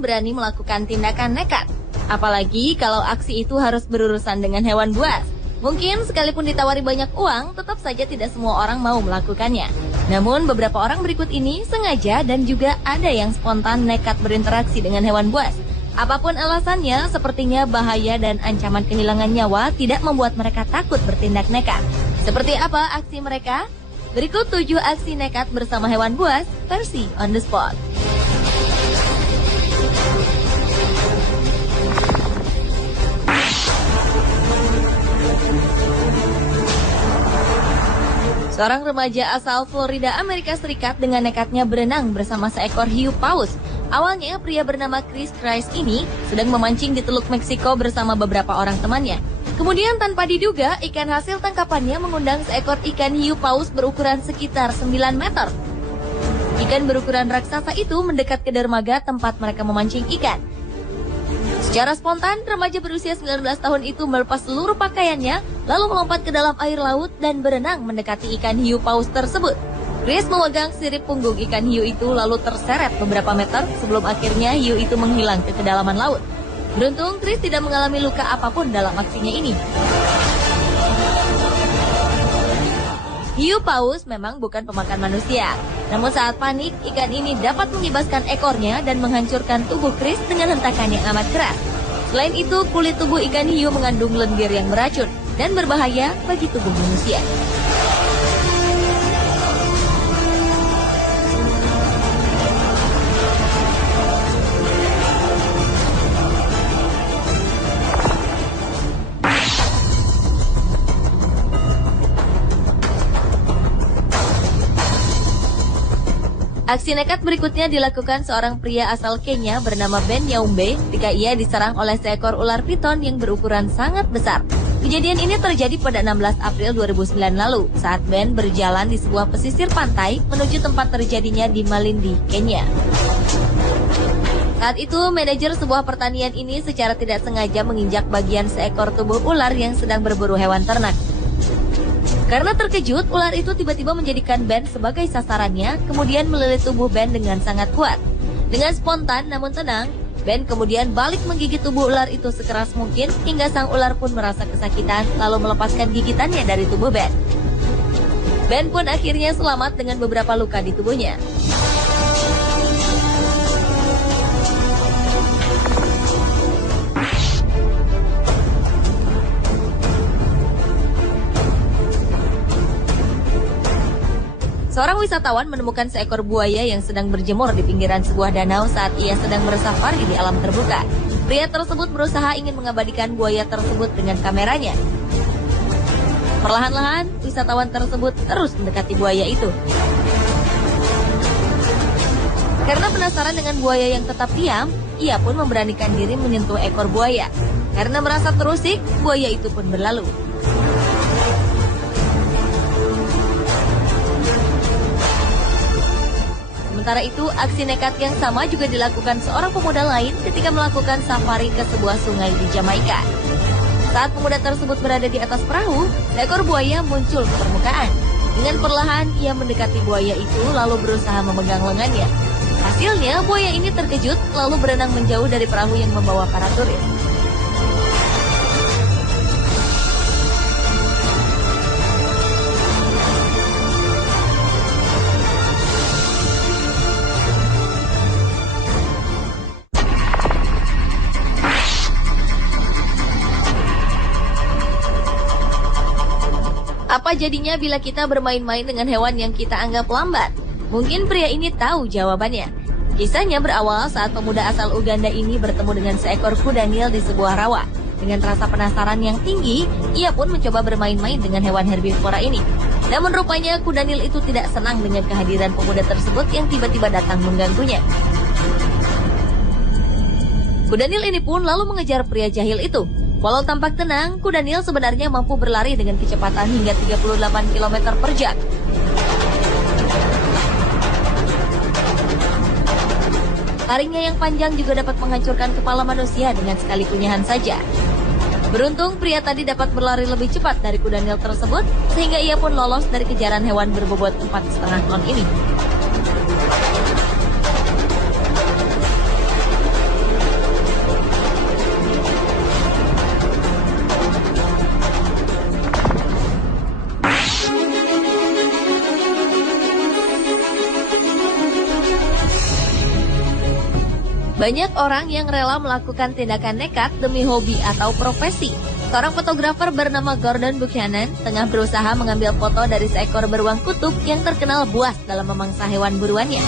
orang berani melakukan tindakan nekat. Apalagi kalau aksi itu harus berurusan dengan hewan buas. Mungkin sekalipun ditawari banyak uang, tetap saja tidak semua orang mau melakukannya. Namun beberapa orang berikut ini sengaja dan juga ada yang spontan nekat berinteraksi dengan hewan buas. Apapun alasannya, sepertinya bahaya dan ancaman kehilangan nyawa tidak membuat mereka takut bertindak nekat. Seperti apa aksi mereka? Berikut 7 aksi nekat bersama hewan buas versi on the spot. Seorang remaja asal Florida, Amerika Serikat dengan nekatnya berenang bersama seekor hiu paus. Awalnya, pria bernama Chris Christ ini sedang memancing di Teluk Meksiko bersama beberapa orang temannya. Kemudian tanpa diduga, ikan hasil tangkapannya mengundang seekor ikan hiu paus berukuran sekitar 9 meter. Ikan berukuran raksasa itu mendekat ke dermaga tempat mereka memancing ikan. Secara spontan, remaja berusia 19 tahun itu melepas seluruh pakaiannya, lalu melompat ke dalam air laut dan berenang mendekati ikan hiu paus tersebut. Chris memegang sirip punggung ikan hiu itu lalu terseret beberapa meter sebelum akhirnya hiu itu menghilang ke kedalaman laut. Beruntung, Chris tidak mengalami luka apapun dalam aksinya ini. Hiu paus memang bukan pemakan manusia. Namun saat panik, ikan ini dapat mengibaskan ekornya dan menghancurkan tubuh Chris dengan hentakan yang amat keras. Selain itu, kulit tubuh ikan hiu mengandung lendir yang beracun dan berbahaya bagi tubuh manusia. Aksi nekat berikutnya dilakukan seorang pria asal Kenya bernama Ben Nyaumbe ketika ia diserang oleh seekor ular piton yang berukuran sangat besar. Kejadian ini terjadi pada 16 April 2009 lalu saat Ben berjalan di sebuah pesisir pantai menuju tempat terjadinya di Malindi, Kenya. Saat itu, manajer sebuah pertanian ini secara tidak sengaja menginjak bagian seekor tubuh ular yang sedang berburu hewan ternak. Karena terkejut, ular itu tiba-tiba menjadikan Ben sebagai sasarannya, kemudian melilit tubuh Ben dengan sangat kuat. Dengan spontan namun tenang, Ben kemudian balik menggigit tubuh ular itu sekeras mungkin hingga sang ular pun merasa kesakitan lalu melepaskan gigitannya dari tubuh Ben. Ben pun akhirnya selamat dengan beberapa luka di tubuhnya. Seorang wisatawan menemukan seekor buaya yang sedang berjemur di pinggiran sebuah danau saat ia sedang bersafari di alam terbuka. Pria tersebut berusaha ingin mengabadikan buaya tersebut dengan kameranya. Perlahan-lahan, wisatawan tersebut terus mendekati buaya itu. Karena penasaran dengan buaya yang tetap diam, ia pun memberanikan diri menyentuh ekor buaya. Karena merasa terusik, buaya itu pun berlalu. Sementara itu, aksi nekat yang sama juga dilakukan seorang pemuda lain ketika melakukan safari ke sebuah sungai di Jamaika. Saat pemuda tersebut berada di atas perahu, seekor buaya muncul ke permukaan. Dengan perlahan, ia mendekati buaya itu lalu berusaha memegang lengannya. Hasilnya, buaya ini terkejut lalu berenang menjauh dari perahu yang membawa para turis. Apa jadinya bila kita bermain-main dengan hewan yang kita anggap lambat? Mungkin pria ini tahu jawabannya. Kisahnya berawal saat pemuda asal Uganda ini bertemu dengan seekor kuda Nil di sebuah rawa. Dengan rasa penasaran yang tinggi, ia pun mencoba bermain-main dengan hewan herbivora ini. Namun rupanya kuda Nil itu tidak senang dengan kehadiran pemuda tersebut yang tiba-tiba datang mengganggunya. Kuda Nil ini pun lalu mengejar pria jahil itu. Walau tampak tenang, kuda Nil sebenarnya mampu berlari dengan kecepatan hingga 38 km per jam. Taringnya yang panjang juga dapat menghancurkan kepala manusia dengan sekali kunyahan saja. Beruntung pria tadi dapat berlari lebih cepat dari kuda Nil tersebut, sehingga ia pun lolos dari kejaran hewan berbobot 4,5 ton ini. Banyak orang yang rela melakukan tindakan nekat demi hobi atau profesi. Seorang fotografer bernama Gordon Buchanan tengah berusaha mengambil foto dari seekor beruang kutub yang terkenal buas dalam memangsa hewan buruannya.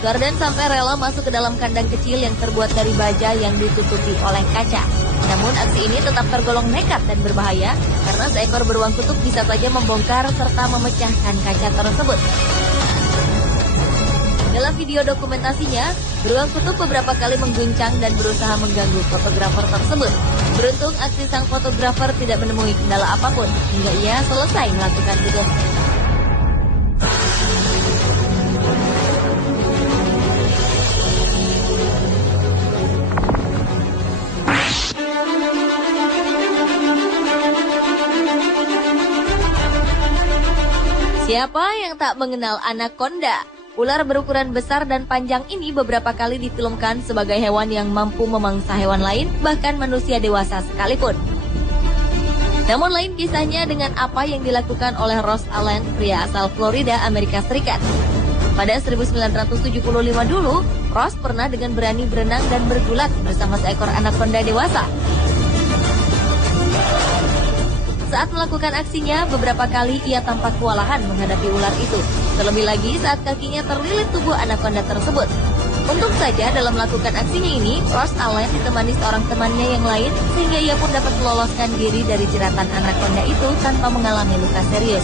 Gordon sampai rela masuk ke dalam kandang kecil yang terbuat dari baja yang ditutupi oleh kaca. Namun aksi ini tetap tergolong nekat dan berbahaya karena seekor beruang kutub bisa saja membongkar serta memecahkan kaca tersebut. Dalam video dokumentasinya, beruang kutub beberapa kali mengguncang dan berusaha mengganggu fotografer tersebut. Beruntung aksi sang fotografer tidak menemui kendala apapun hingga ia selesai melakukan tugasnya. Siapa yang tak mengenal anaconda? Ular berukuran besar dan panjang ini beberapa kali difilmkan sebagai hewan yang mampu memangsa hewan lain, bahkan manusia dewasa sekalipun. Namun lain kisahnya dengan apa yang dilakukan oleh Ross Allen, pria asal Florida, Amerika Serikat. Pada 1975 dulu, Ross pernah dengan berani berenang dan bergulat bersama seekor anaconda dewasa. Saat melakukan aksinya, beberapa kali ia tampak kewalahan menghadapi ular itu. Terlebih lagi saat kakinya terlilit tubuh anaconda tersebut. Untung saja dalam melakukan aksinya ini, Ross Allen ditemani seorang temannya yang lain, sehingga ia pun dapat meloloskan diri dari jeratan anaconda itu tanpa mengalami luka serius.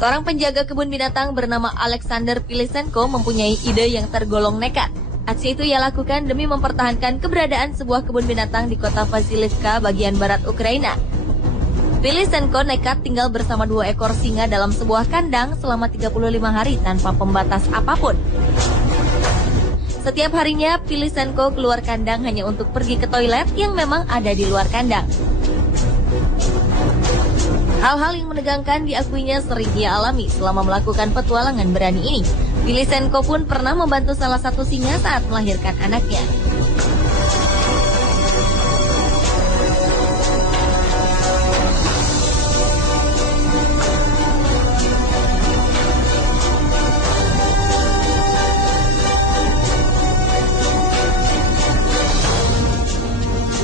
Seorang penjaga kebun binatang bernama Alexander Pilisenko mempunyai ide yang tergolong nekat. Aksi itu ia lakukan demi mempertahankan keberadaan sebuah kebun binatang di kota Vasilivka, bagian barat Ukraina. Pilisenko nekat tinggal bersama 2 ekor singa dalam sebuah kandang selama 35 hari tanpa pembatas apapun. Setiap harinya, Pilisenko keluar kandang hanya untuk pergi ke toilet yang memang ada di luar kandang. Hal-hal yang menegangkan diakuinya sering ia alami selama melakukan petualangan berani ini. Pilisenko pun pernah membantu salah satu singa saat melahirkan anaknya.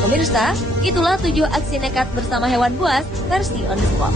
Pemirsa, itulah 7 aksi nekat bersama hewan buas versi On The Spot.